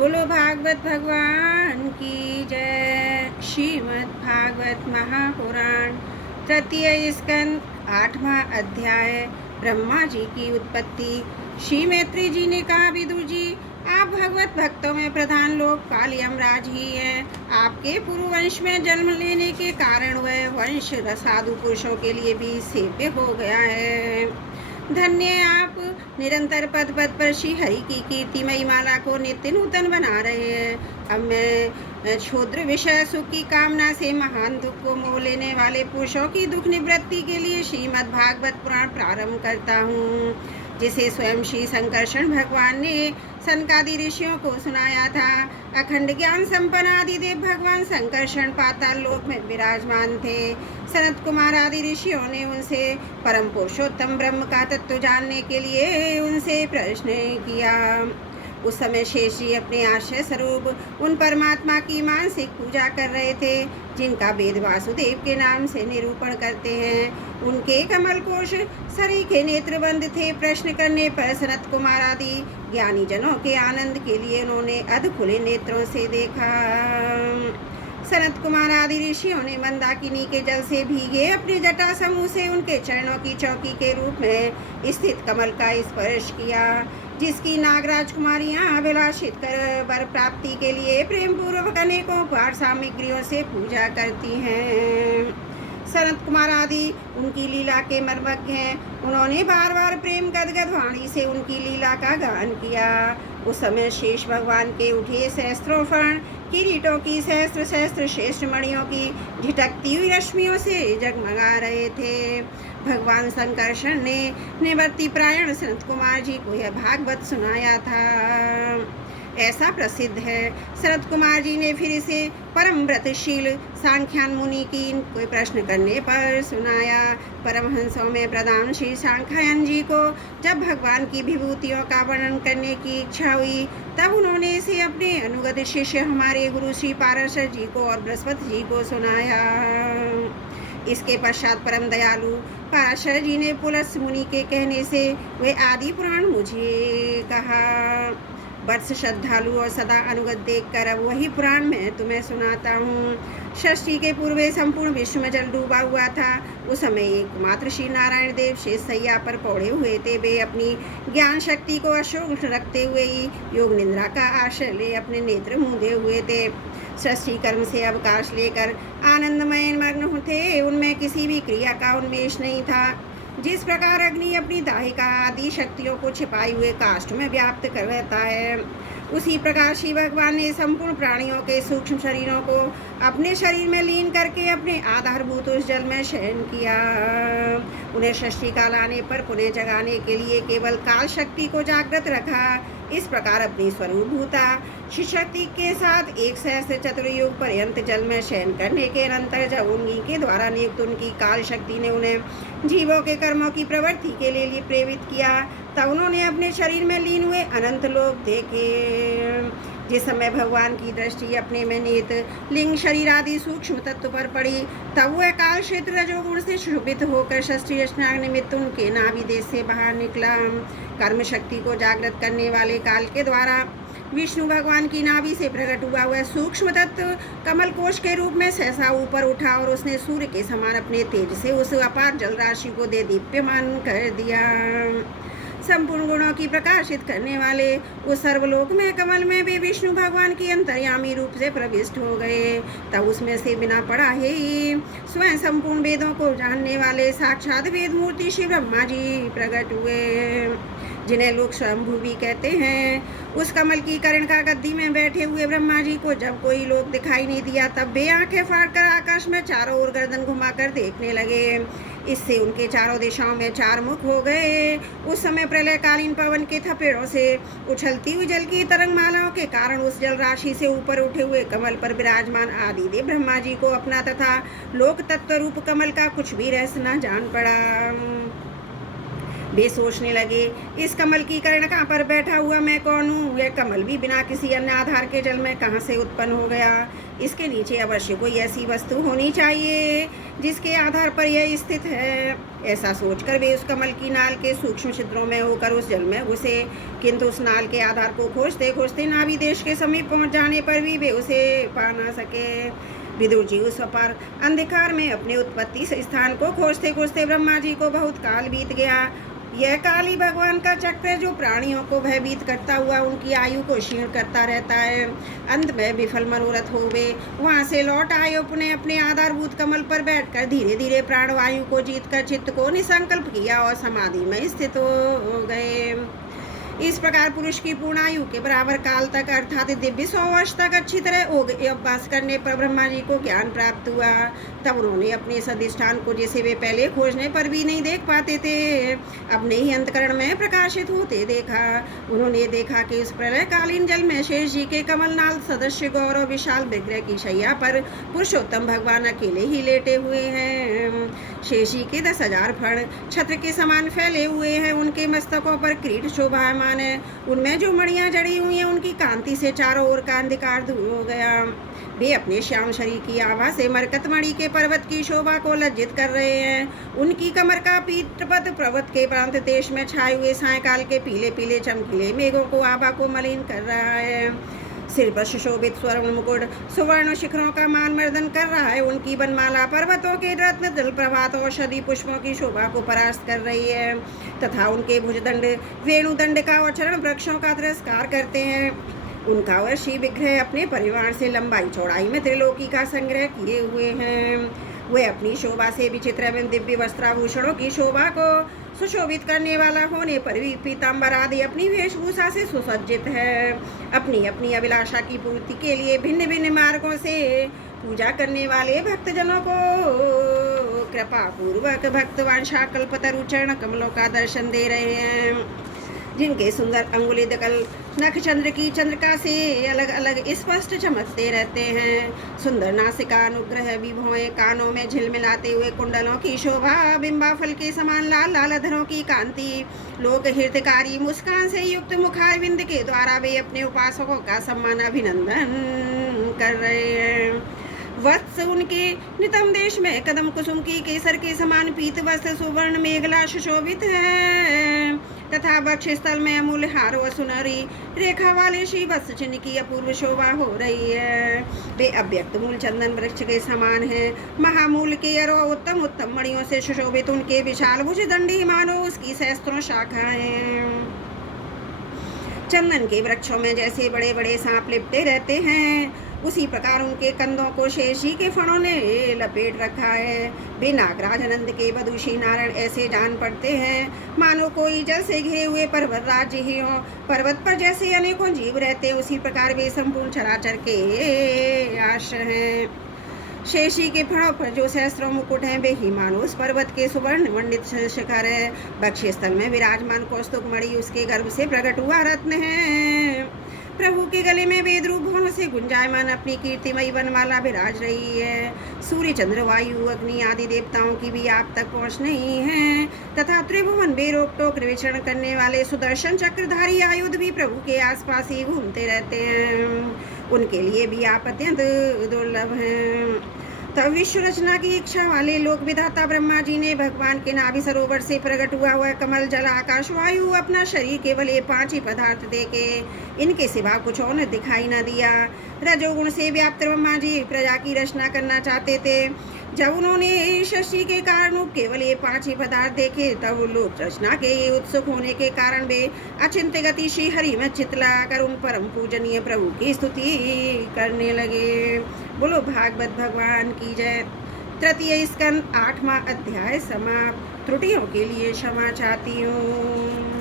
बोलो भागवत भगवान की जय। श्रीमद् भागवत महापुराण तृतीय स्कंद 8वां अध्याय ब्रह्मा जी की उत्पत्ति। श्री मैत्री जी ने कहा, विदुर जी, आप भगवत भक्तों में प्रधान लोग काल यमराज ही हैं। आपके पूर्व वंश में जन्म लेने के कारण वह वंश साधु पुरुषों के लिए भी सेव्य हो गया है। धन्य आप निरंतर पद पद पर श्री हरि की कीर्तिमयी माला को नित्य नूतन बना रहे हैं। अब मैं क्षुद्र विषय सुख की कामना से महान दुख को मोह लेने वाले पुरुषों की दुख निवृत्ति के लिए श्रीमद् भागवत पुराण प्रारंभ करता हूँ, जिसे स्वयं श्री संकर्षण भगवान ने सनकादि ऋषियों को सुनाया था। अखंड ज्ञान संपन्न आदिदेव भगवान संकर्षण पाताल लोक में विराजमान थे। सनत कुमार आदि ऋषियों ने उनसे परम पुरुषोत्तम ब्रह्म का तत्व जानने के लिए उनसे प्रश्न किया। उस समय शेष जी अपने आश्रय स्वरूप उन परमात्मा की मानसिक पूजा कर रहे थे, जिनका वेद वासुदेव के नाम से निरूपण करते हैं। उनके कमल कोश सरी के नेत्र बंद थे। प्रश्न करने पर सनत कुमार आदि ज्ञानी जनों के आनंद के लिए उन्होंने अध खुले नेत्रों से देखा। सनत कुमार आदि ऋषियों ने मंदाकिनी के जल से भीगे अपने जटा समूह से उनके चरणों की चौकी के रूप में स्थित कमल का स्पर्श किया, जिसकी नागराज कुमारियां अभिलाषित कर वर प्राप्ति के लिए प्रेम पूर्वक अनेकों उपहार सामग्रियों से पूजा करती हैं। सनत कुमार आदि उनकी लीला के मर्मज्ञ हैं। उन्होंने बार बार प्रेम गदगद वाणी से उनकी लीला का गान किया। उस समय शेष भगवान के उठे सहस्त्रोफण किरीटों की सहस्त्र सहस्त्र श्रेष्ठ मणियों की झिटकती हुई रश्मियों से जगमगा रहे थे। भगवान संकर्षण ने निवृत्ति प्रायण सनत कुमार जी को यह भागवत सुनाया था। ऐसा प्रसिद्ध है। सनत कुमार जी ने फिर इसे परम व्रतशील सांख्यान मुनि की कोई प्रश्न करने पर सुनाया। परमहंसों में प्रधान श्री सांख्यायन जी को जब भगवान की विभूतियों का वर्णन करने की इच्छा हुई, तब उन्होंने इसे अपने अनुगत शिष्य हमारे गुरु श्री पाराशर जी को और बृहस्पति जी को सुनाया। इसके पश्चात परम दयालु पाराशर जी ने पुलस मुनि के कहने से वे आदि पुराण मुझे कहा। वत्स श्रद्धालु और सदा अनुगत देखकर अब वही पुराण मैं तुम्हें सुनाता हूँ। षष्ठी के पूर्वे संपूर्ण विश्व में जल डूबा हुआ था। उस समय एकमात्र श्री नारायण देव शेष सैया पर पौड़े हुए थे। वे अपनी ज्ञान शक्ति को अशोक रखते हुए ही योग निद्रा का आश्रय ले अपने नेत्र मूंदे हुए थे। सृष्टि कर्म से अवकाश लेकर आनंदमय मग्न थे। उनमें किसी भी क्रिया का उन्मेष नहीं था। जिस प्रकार अग्नि अपनी दाहिका आदि शक्तियों को छिपाए हुए काष्ठ में व्याप्त कर रहता है, उसी प्रकार श्री भगवान ने संपूर्ण प्राणियों के सूक्ष्म शरीरों को अपने शरीर में लीन करके अपने आधारभूत उस जल में शयन किया। उन्हें षष्ठी काल आने पर पुनः जगाने के लिए केवल काल शक्ति को जागृत रखा। इस प्रकार अपनी स्वरूप भूता शिव शक्ति के साथ एक सहस्त्र चतुर्युग पर्यंत जल में शयन करने के अनंतर जब उन्हीं के द्वारा नियुक्त उनकी काल शक्ति ने उन्हें जीवों के कर्मों की प्रवृत्ति के लिए प्रेरित किया, तब उन्होंने अपने शरीर में लीन हुए अनंत लोक देखे। जिस समय भगवान की दृष्टि अपने में निहित लिंग शरीर आदि सूक्ष्म तत्व पर पड़ी, तब वह काल क्षेत्र रजोगुण से शोभित होकर षष्ठी स्नान निमित्त उनके नाभि देश से बाहर निकला। कर्म शक्ति को जागृत करने वाले काल के द्वारा विष्णु भगवान की नाभि से प्रकट हुआ वह सूक्ष्म तत्व कमल कोश के रूप में सहसा ऊपर उठा और उसने सूर्य के समान अपने तेज से उस अपार जल राशि को दे दीप्यमान कर दिया। संपूर्ण गुणों की प्रकाशित करने वाले उस सर्वलोक में कमल में भी विष्णु भगवान की अंतर्यामी रूप से प्रविष्ट हो गए। तब उसमें से बिना पढ़ाए ही स्वयं संपूर्ण वेदों को जानने वाले साक्षात वेद मूर्ति श्री ब्रह्मा जी प्रकट हुए, जिन्हें लोग स्वयंभू भी कहते हैं। उस कमल की कर्णिका गद्दी में बैठे हुए ब्रह्मा जी को जब कोई लोग दिखाई नहीं दिया, तब वे आंखें फाड़कर आकाश में चारों ओर गर्दन घुमाकर देखने लगे। इससे उनके चारों दिशाओं में चार मुख हो गए। उस समय प्रलयकालीन पवन के थपेड़ों से उछलती हुई जल की तरंगमालाओं के कारण उस जल राशि से ऊपर उठे हुए कमल पर विराजमान आदिदेव ब्रह्मा जी को अपना तथा लोक तत्व रूप कमल का कुछ भी रहस्य न जान पड़ा। वे सोचने लगे, इस कमल की कर्णिका पर बैठा हुआ मैं कौन हूँ? यह कमल भी बिना किसी अन्य आधार के जल में कहाँ से उत्पन्न हो गया? इसके नीचे अवश्य कोई ऐसी वस्तु होनी चाहिए जिसके आधार पर यह स्थित है। ऐसा सोचकर वे उस कमल की नाल के सूक्ष्म छिद्रों में होकर उस जल में घुसे, किंतु उस नाल के आधार को खोजते खोजते नाभि देश के समीप पहुंच जाने पर भी वे उसे पा न सके। विदुर जी उस पर अंधकार में अपने उत्पत्ति से स्थान को खोजते खोजते ब्रह्मा जी को बहुत काल बीत गया। यह काल ही भगवान का चक्र है जो प्राणियों को भयभीत करता हुआ उनकी आयु को क्षीण करता रहता है। अंत में विफल मनोरथ हो वे वहाँ से लौट आए, अपने अपने आधारभूत कमल पर बैठकर धीरे धीरे प्राणवायु को जीतकर चित्त को निसंकल्प किया और समाधि में स्थित हो गए। इस प्रकार पुरुष की पूर्ण आयु के बराबर काल तक अर्थात दिव्य 100 वर्ष तक अच्छी तरह अभ्यास करने पर ब्रह्मा जी को ज्ञान प्राप्त हुआ। तब उन्होंने अपने इस अधिष्ठान को जिसे वे पहले खोजने पर भी नहीं देख पाते थे, अपने ही अंतकरण में प्रकाशित होते देखा। उन्होंने देखा कि उस प्रलयकालीन जल में शेष जी के कमलनाल सदस्य गौरव विशाल विग्रह की शैया पर पुरुषोत्तम भगवान अकेले ही लेटे हुए हैं। शेष जी के 10,000 फण छत्र के समान फैले हुए हैं, उनके मस्तकों पर किरीट शोभायमान है, उनमें जो मणियां जड़ी हुई हैं उनकी कांति से चारों ओर का अंधकार दूर हो गया। वे अपने श्याम शरीर की आभा से मरकतमणि के पर्वत की शोभा को लज्जित कर रहे हैं। उनकी कमर का पीठपद पर्वत के प्रांत देश में छाए हुए सायकाल के पीले पीले चमकीले मेघों को आभा को मलिन कर रहा है। सिर पर सुशोभित स्वर्ण मुकुट सुवर्ण शिखरों का मान मर्दन कर रहा है। उनकी बनमाला पर्वतों के रत्न जल प्रभात औषधि पुष्पों की शोभा को परास्त कर रही है तथा उनके भुजदंड वेणुदंड का और चरण वृक्षों का तिरस्कार करते हैं। उनका वर्षी विग्रह अपने परिवार से लंबाई चौड़ाई में त्रिलोकी का संग्रह किए हुए हैं। वे अपनी शोभा से विचित्र एवं दिव्य वस्त्राभूषणों की शोभा को सुशोभित करने वाला होने पर भी पीताम्बर आदि अपनी वेशभूषा से सुसज्जित है। अपनी अपनी अभिलाषा की पूर्ति के लिए भिन्न भिन्न मार्गों से पूजा करने वाले भक्तजनों को कृपा पूर्वक भक्त वांछा कल्पतरु चरण कमलों का दर्शन दे रहे हैं, जिनके सुंदर अंगुली दकल नख चंद्र की चंद्रिका से अलग अलग स्पष्ट चमकते रहते हैं। सुंदर नासिका अनुग्रह विभोएं कानों में झिलमिलाते हुए कुंडलों की शोभा बिंबा फल के समान लाल लाल अधरों की कांति लोक हृदयकारी मुस्कान से युक्त मुखारविंद के द्वारा वे अपने उपासकों का सम्मान अभिनंदन कर रहे हैं। वत्स उनके नितम देश में कदम कुसुम की केसर के समान पीत वस्त्र सुवर्ण मेघला सुशोभित है तथा वक्ष स्थल में अमूल्य हार व सुनहरी रेखा वाले श्री वत्स चिन्ह की अपूर्व शोभा हो रही है। वे अव्यक्त मूल चंदन वृक्ष के समान है। महामूल के अरो उत्तम उत्तम मणियों से सुशोभित उनके विशाल भुज दंडी मानो उसकी सहस्त्रों शाखाएं। चंदन के वृक्षों में जैसे बड़े बड़े सांप लिपटे रहते हैं उसी प्रकार उनके कंधों को शेषी के फणों ने लपेट रखा है। वे नागराज आनंद के बदुषी नारायण ऐसे जान पड़ते हैं मानो कोई जल से घिरे हुए पर्वत राज्य ही हो। पर्वत पर जैसे अनेकों जीव रहते उसी प्रकार वे संपूर्ण चराचर के आश्रय हैं। शेषी के फणों पर जो सहस्त्रों मुकुट हैं वे ही मानो उस पर्वत के सुवर्ण मंडित शिखर है। वक्ष स्थल में विराजमान कौस्तुभ मणि उसके गर्भ से प्रकट हुआ रत्न है। प्रभु के गले में वेद रूप भुवन से गुंजायमान अपनी कीर्तिमयी वनमाला विराज रही है। सूर्य चंद्र वायु अग्नि आदि देवताओं की भी आप तक पहुँच नहीं है तथा त्रिभुवन बेरोक टोक विचरण करने वाले सुदर्शन चक्रधारी आयुध भी प्रभु के आसपास ही घूमते रहते हैं। उनके लिए भी आप अत्यंत दुर्लभ हैं। तब विश्व रचना की इच्छा वाले लोक विधाता ब्रह्मा जी ने भगवान के नाभि सरोवर से प्रकट हुआ कमल जल आकाश वायु अपना शरीर केवल ये 5 ही पदार्थ देके इनके सिवा कुछ और दिखाई न दिया। रजोगुण से व्याप्त ब्रह्मा जी प्रजा की रचना करना चाहते थे। जब उन्होंने षष्ठी के कारण केवल ये 5 ही पदार्थ देखे तब लोक रचना के उत्सुक होने के कारण वे अचिंत्य गति श्री हरि में चित्त लगाकर उन परम पूजनीय प्रभु की स्तुति करने लगे। बोलो भागवत भगवान की जय। तृतीय स्कंद 8वां अध्याय समाप्त। त्रुटियों के लिए क्षमा चाहती हूँ।